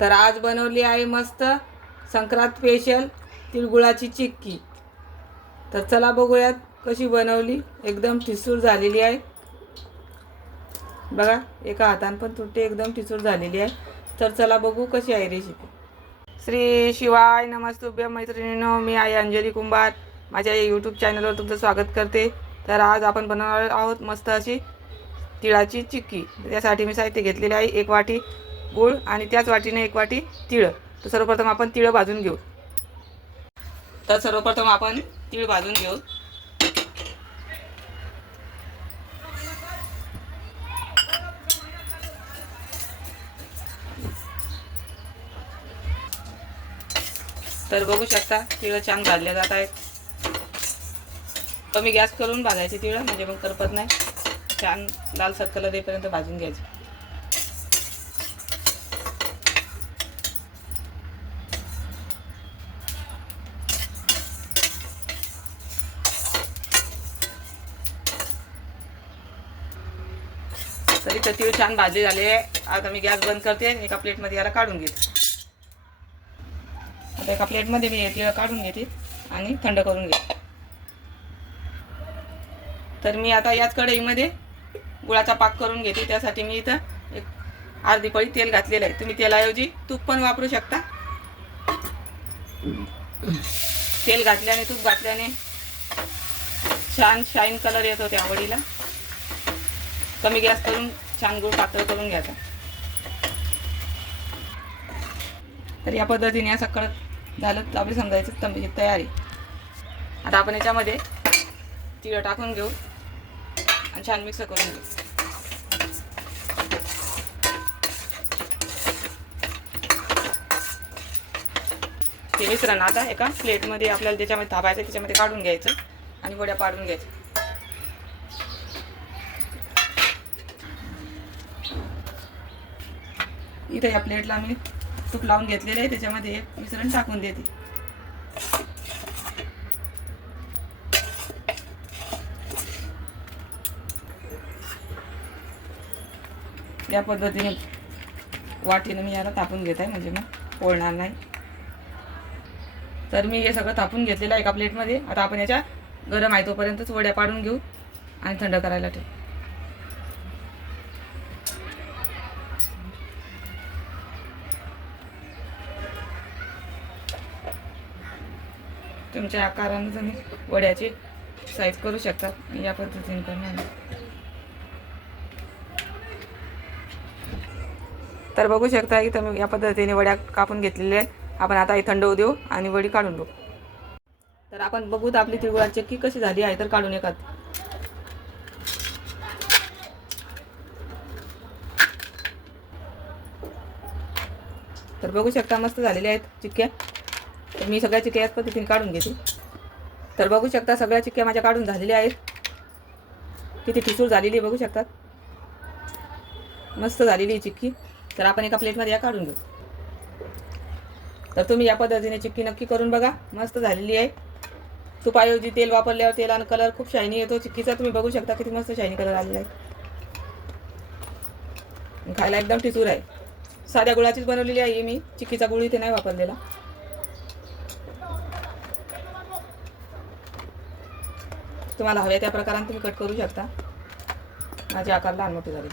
तर आज बनवली आहे मस्त संक्रांत स्पेशल तिळगुळाची चिक्की। तर चला बघूयात कशी बनवली। एकदम ठिसूळ झालेली आहे बघा, एका हाताने पण तुटते, एकदम ठिसूळ झालेली आहे। तर चला बघू कशी आहे रेसिपी। श्री शिवाय नमस्तुभ्यं मैत्रिणींनो, मी आहे अंजली कुंभार। माझ्या यूट्यूब चॅनलवर तुमचं स्वागत करते। तर आज आपण बनवणार आहोत मस्त अशी तिळाची चिक्की। त्यासाठी मी साहित्य घेतलेले आहे, 1 वाटी गूळ आणि त्याच वाटीने 1 वाटी तीळ। तर सर्वप्रथम आपण तीळ भाजून घेऊ। तर सर्वप्रथम आपण तीळ भाजून घेऊ। तर बघू शकता तीळ छान भाजले जात आहेत। कमी गॅस करून भाजायचे तीळ, म्हणजे मग करपत नाही। छान लालसर कलर येईपर्यंत भाजून घ्यायचे। तरी तर तीळ छान भाजले झाले। आता मी गॅस बंद करते आणि एका प्लेटमध्ये याला काढून घेते। आता एका प्लेटमध्ये मी हे तीळ काढून घेते आणि थंड करून घेते। तर मी आता याच कढईमध्ये गुळाचा पाक करून घेते। त्यासाठी मी इथं एक अर्धी पळी तेल घातलेलं आहे। तुम्ही तेलाऐवजी तूप पण वापरू शकता। तेल घातल्याने, तूप घातल्याने छान शाईन कलर येतो त्या वडीला। कमी गॅस करून छान गुळ पातळ करून घ्यायचा। तर या पद्धतीने असं कडक झालं तर आपली समजायचं तंबीची तयारी। आता आपण याच्यामध्ये तीळ टाकून घेऊ आणि छान मिक्स करून घेऊ। ते मिश्रण आता एका प्लेटमध्ये आपल्याला त्याच्यामध्ये थापायचं, त्याच्यामध्ये काढून घ्यायचं आणि वड्या पाडून घ्यायच्या। इथे या प्लेटला मी तूप लावून घेतलेलं आहे, त्याच्यामध्ये एक मिश्रण टाकून देते। या पद्धतीने वाटीने मी याला तापून घेत आहे, म्हणजे मग पोळणार नाही। तर मी हे सगळं तापून घेतलेलं आहे एका प्लेटमध्ये। आता आपण याच्या गरम आहे तोपर्यंतच वड्या पाडून घेऊ आणि थंड करायला ठेवू। तुमच्या आकाराने तुम्ही वड्याची साईज करू शकता, या पद्धतीने करणार। तर बघू शकता इथं मी या पद्धतीने वड्या कापून घेतलेल्या आहेत। आपण आता हे थंड होऊ देऊ आणि वडी काढून बघू। तर आपण बघू तर आपली तिळगुळाची चिक्की कशी झाली आहे। तर काढून एकात तर बघू शकता मस्त झालेल्या आहेत चिक्क्या। तर मी सगळ्या चिक्क्या याच पद्धतीने काढून घेते। तर बघू शकता सगळ्या चिक्क्या माझ्या काढून झालेल्या आहेत। किती ठिसूळ झालेली बघू शकतात, मस्त झालेली चिक्की। तर आपण एका प्लेटमध्ये या काढून घेऊ। तर तुम्ही या पद्धतीने चिक्की नक्की करून बघा, मस्त झालेली आहे। तुपाऐवजी तेल वापरल्यावर तेलाने कलर खूप शायनी येतो चिक्कीचा। तुम्ही बघू शकता किती मस्त शायनी कलर आलेला आहे। खायला एकदम ठिसूळ आहे। साध्या गुळाचीच बनवलेली आहे मी, चिक्कीचा गुळ इथे नाही वापरलेला। तुम्हाला हव्या त्या प्रकाराने तुम्ही कट करू शकता। माझे आकार लहान मोठे झाले।